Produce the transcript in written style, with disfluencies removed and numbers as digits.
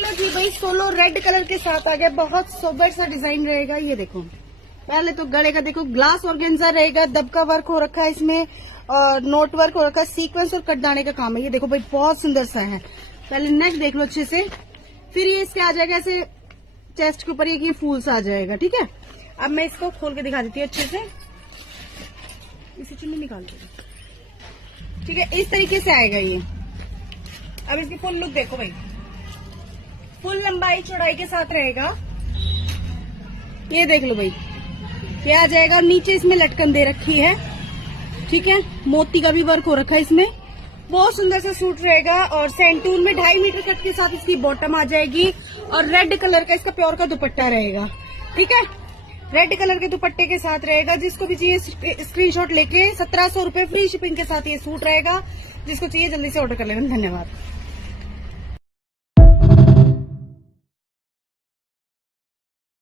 लो जी भाई, solo red colour के साथ आ गया, बहुत सोबर सा डिजाइन रहेगा। ये देखो, पहले तो गले का देखो ग्लास ऑर्गेन्जा रहेगा, दबका वर्क हो रखा है इसमें और नोट वर्क हो रखा है, सीक्वेंस और कटदाने का काम है। ये देखो भाई बहुत सुंदर सा है। पहले नेक देख लो अच्छे से, फिर ये इसके आ जाएगा ऐसे चेस्ट के ऊपर ये फूल सा आ जाएगा। ठीक है, अब मैं इसको खोल के दिखा देती हूँ अच्छे से, इसे चुन्नी निकाल दो। ठीक है, इस तरीके से आएगा ये। अब इसकी फुल लुक देखो भाई, फुल लंबाई चौड़ाई के साथ रहेगा। ये देख लो भाई, ये आ जाएगा। नीचे इसमें लटकन दे रखी है। ठीक है, मोती का भी वर्क हो रखा है इसमें, बहुत सुंदर सा सूट रहेगा। और सेंटून में 2.5 मीटर कट के साथ इसकी बॉटम आ जाएगी और रेड कलर का इसका प्योर का दुपट्टा रहेगा। ठीक है, रेड कलर के दुपट्टे के साथ रहेगा। जिसको भी चाहिए स्क्रीनशॉट लेके 1700 रुपए फ्री शिपिंग के साथ ये सूट रहेगा। जिसको चाहिए जल्दी से ऑर्डर कर लेना। धन्यवाद।